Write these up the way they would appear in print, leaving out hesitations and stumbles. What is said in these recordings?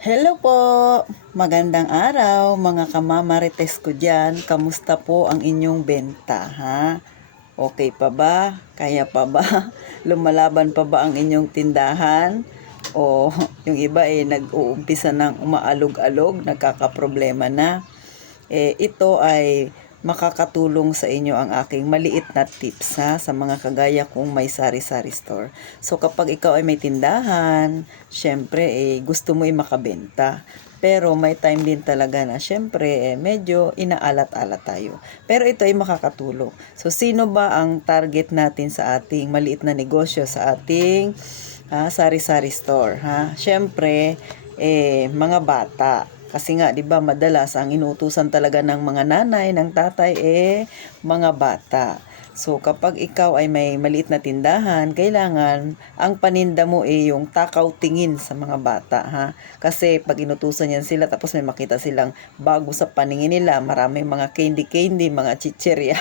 Hello po! Magandang araw mga kamamarites ko dyan. Kamusta po ang inyong benta, ha? Okay pa ba? Kaya pa ba? Lumalaban pa ba ang inyong tindahan? O yung iba nag-uumpisa ng umaalog-alog, nagkakaproblema na? Ito ay makakatulong sa inyo ang aking maliit na tips sa mga kagaya kong may sari-sari store. So kapag ikaw ay may tindahan, syempre gusto mo makabenta. Pero may time din talaga na syempre medyo inaalat-alat tayo. Pero ito ay makakatulong. So sino ba ang target natin sa ating maliit na negosyo, sa ating sari-sari store, ha? Syempre mga bata. Kasi nga, 'di ba, madalas ang inuutusan talaga ng mga nanay, ng tatay mga bata. So kapag ikaw ay may maliit na tindahan, kailangan ang paninda mo yung takaw tingin sa mga bata, ha. Kasi pag inutusan yan sila tapos may makita silang bago sa paningin nila, maraming mga candy, mga chicherya.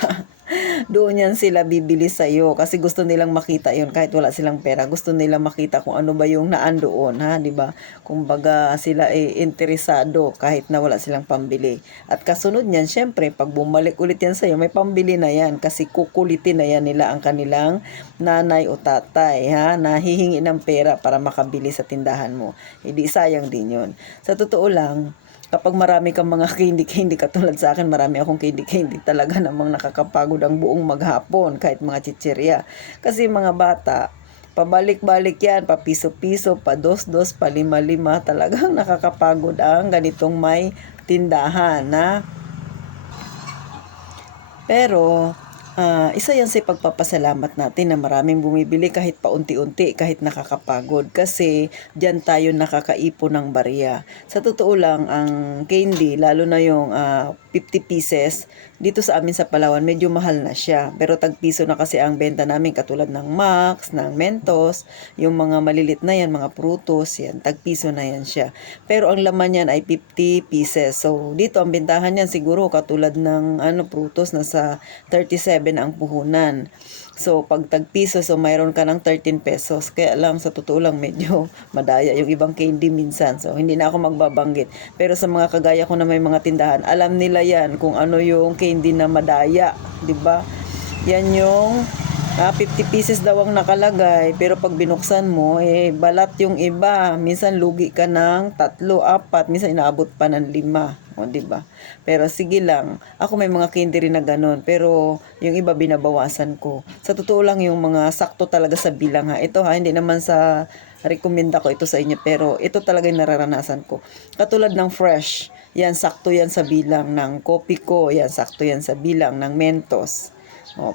Doon yan sila bibili sa iyo kasi gusto nilang makita yun kahit wala silang pera. Gusto nilang makita kung ano ba yung naandoon, ha, 'di ba? Kumbaga sila interesado kahit na wala silang pambili. At kasunod niyan, syempre, pag bumalik ulit yan sa iyo, may pambili na yan kasi kukulitin na yan nila ang kanilang nanay o tatay, ha, na hihingi ng pera para makabili sa tindahan mo. Hindi sayang din yun. Sa totoo lang, kapag marami kang mga candy katulad sa akin, marami akong candy talaga namang nakakapagod ang buong maghapon kahit mga chicherya. Kasi mga bata, pabalik-balik yan, pa piso-piso, pa dos-dos, pa lima-lima, talagang nakakapagod ang ganitong may tindahan na. Pero isa yan sa pagpapasalamat natin na maraming bumibili kahit paunti-unti, kahit nakakapagod. Kasi diyan tayo nakakaipon ng barya. Sa totoo lang, ang candy, lalo na yung 50 pieces, dito sa amin sa Palawan, medyo mahal na siya. Pero tag-piso na kasi ang benta namin katulad ng Max, ng Mentos, yung mga malilit na yan, mga prutos, yan, tag-piso na yan siya. Pero ang laman yan ay 50 pieces. So, dito ang bentahan yan siguro katulad ng prutos na sa 37 ang puhunan. So, pag tag-piso, so mayroon ka ng 13 pesos. Kaya lang, sa totoo lang, medyo madaya yung ibang candy minsan. So, hindi na ako magbabanggit. Pero sa mga kagaya ko na may mga tindahan, alam nila yan kung ano yung candy na madaya. 'Di ba? Yan yung 50 pieces daw ang nakalagay. Pero pag binuksan mo, balat yung iba. Minsan lugi ka ng 3, 4. Minsan inaabot pa ng 5. O, 'di ba? Pero sige lang. Ako may mga candy rin na ganun. Pero yung iba binabawasan ko. Sa totoo lang yung mga sakto talaga sa bilang, ha. Ito, ha, hindi naman sa rekomenda ko ito sa inyo. Pero ito talaga yung nararanasan ko. Katulad ng fresh. Yan, sakto yan sa bilang ng kopi ko. Yan, sakto yan sa bilang ng Mentos.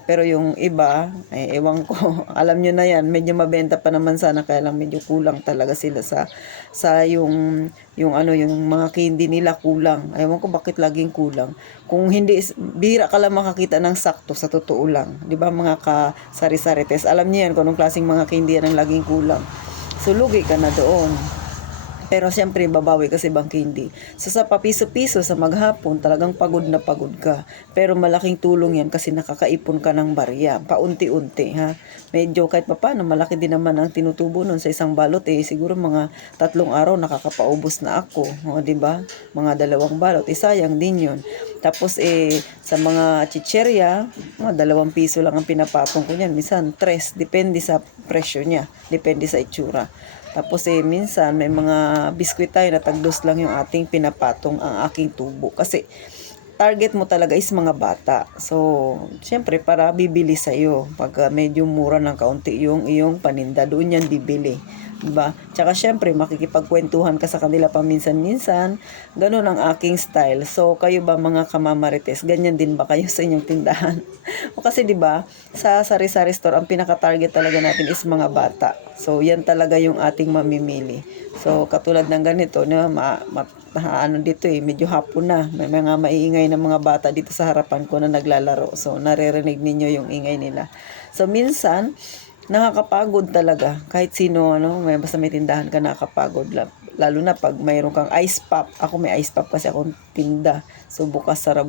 Pero yung iba, ewan ko, alam nyo na yan, medyo mabenta pa naman sana, kaya lang medyo kulang talaga sila sa yung mga candy nila kulang. Ewan ko bakit laging kulang. Kung hindi, bihira ka lang makakita ng sakto, sa totoo lang. 'Di ba mga ka-sari-sari test? Alam niyo yan kung anong klaseng mga candy yan ang laging kulang. So lugi ka na doon. Pero siyempre, babawi kasi bang candy. So sa papiso-piso sa maghapon, talagang pagod na pagod ka. Pero malaking tulong yan kasi nakakaipon ka ng barya. Paunti-unti, ha. Medyo kahit pa paano, malaki din naman ang tinutubo nun sa isang balot. Siguro mga 3 araw nakakapaubos na ako. O, diba? Mga 2 balot. Sayang din yun. Tapos sa mga chicherya, mga 2 piso lang ang pinapatong ko niyan. Minsan 3, depende sa presyo niya. Depende sa itsura. Tapos minsan may mga biskwit tayo na tagdos lang yung ating pinapatong ang aking tubo. Kasi target mo talaga is mga bata. So, syempre para bibili sa iyo. Pag medyo mura ng kaunti yung iyong paninda, doon yan bibili. Diba? Tsaka syempre makikipagkwentuhan ka sa kanila paminsan-minsan. Ganun ang aking style. So, kayo ba mga kamamarites, ganyan din ba kayo sa inyong tindahan? O kasi 'di ba, sa sari-sari store ang pinaka-target talaga natin is mga bata. So, yan talaga yung ating mamimili. So, katulad ng ganito, dito medyo hapon na. May mga maiingay na mga bata dito sa harapan ko na naglalaro. So, naririnig ninyo yung ingay nila. So, minsan nakakapagod talaga kahit sino, basta may tindahan ka, nakakapagod lang. lalo na pag mayroon kang ice pop. Ako may ice pop kasi akong tinda. So bukas sara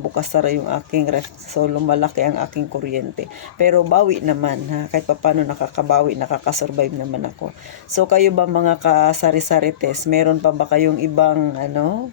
yung aking ref. So lumalaki ang aking kuryente. Pero bawi naman ha. Kahit paano nakakabawi, nakakasurvive naman ako. So kayo ba mga kasari-sari test, meron pa ba kayong ibang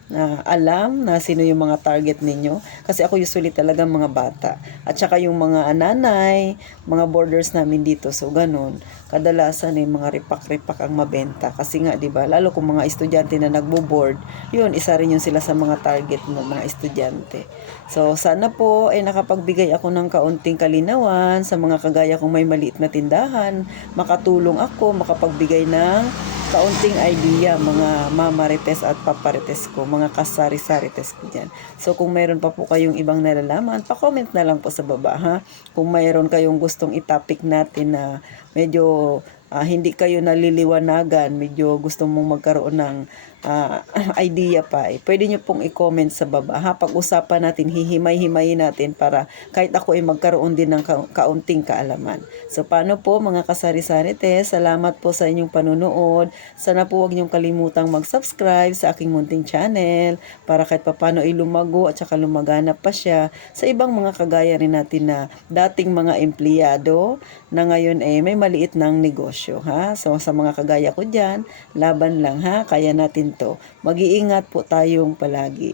na alam na sino yung mga target ninyo? Kasi ako usually talaga mga bata. At saka yung mga nanay, mga borders namin dito. So ganun. Kadalasan mga ripak-ripak ang mabenta. Kasi nga 'di ba, lalo kung mga estudyante na nagbo-board, yun isa rin yun sila sa mga target ng mga estudyante. So sana po ay nakapagbigay ako ng kaunting kalinawan sa mga kagaya kong may maliit na tindahan, makatulong ako makapagbigay ng kaunting idea mga mamarites at paparites ko, mga kasari-sarites ko dyan. So kung mayroon pa po kayong ibang nalalaman, pa-comment na lang po sa baba ha. Kung mayroon kayong gustong itopic natin na medyo hindi kayo naliliwanagan, medyo gusto mong magkaroon ng idea pa, pwede nyo pong i-comment sa baba ha. Pag-usapan natin, hihimay-himayin natin para kahit ako ay magkaroon din ng kaunting kaalaman. So paano po mga kasari-sari test, salamat po sa inyong panunood. Sana po huwag nyong kalimutang mag-subscribe sa aking munting channel para kahit papano ay lumago at saka lumaganap pa siya sa ibang mga kagaya rin natin na dating mga empleyado na ngayon may maliit ng negosyo ha. So sa mga kagaya ko dyan, laban lang ha, kaya natin to. Mag-iingat po tayong palagi.